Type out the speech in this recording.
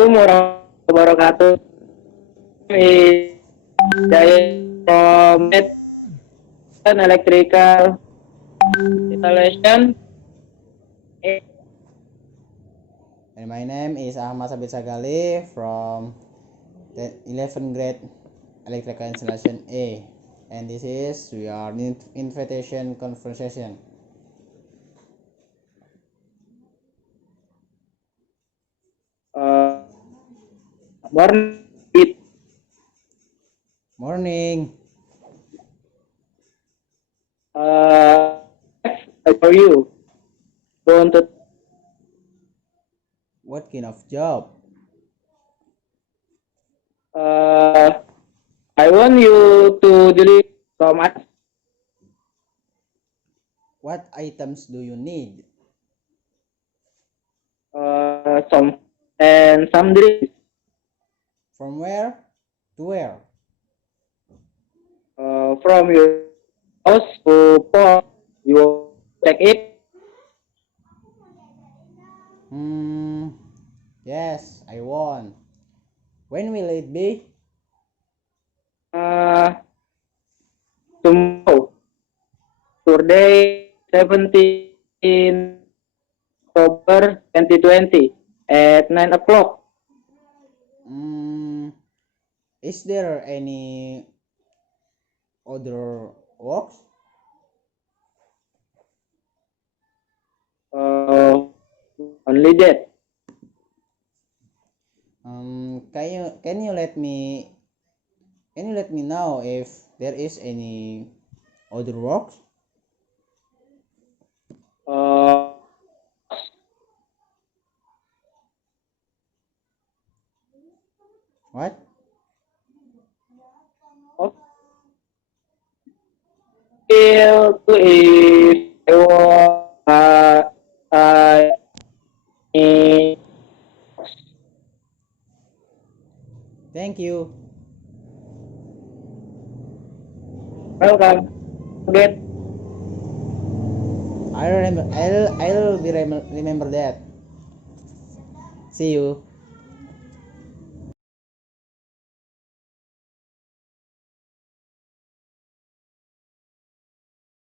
warahmatullahi wabarakatuh. Is Dayy from Electrical Installation. And my name is Ahmat Sabit Sagalih from the 11th grade Electrical Installation A. And this is we are invitation conversation. Morning. Morning. For you. Want to What kind of job? I want you to deliver from us What items do you need? some drinks From where to where? from your house to port. You take it. Yes, I want. When will it be? Tomorrow. Today 17 October 2020 at 9 o'clock. Is there any other works? Only that. Can you let me know if there is any other works? Uh, What? Still to if I want uh, Thank you. welcome. Get I'll remember that. See you.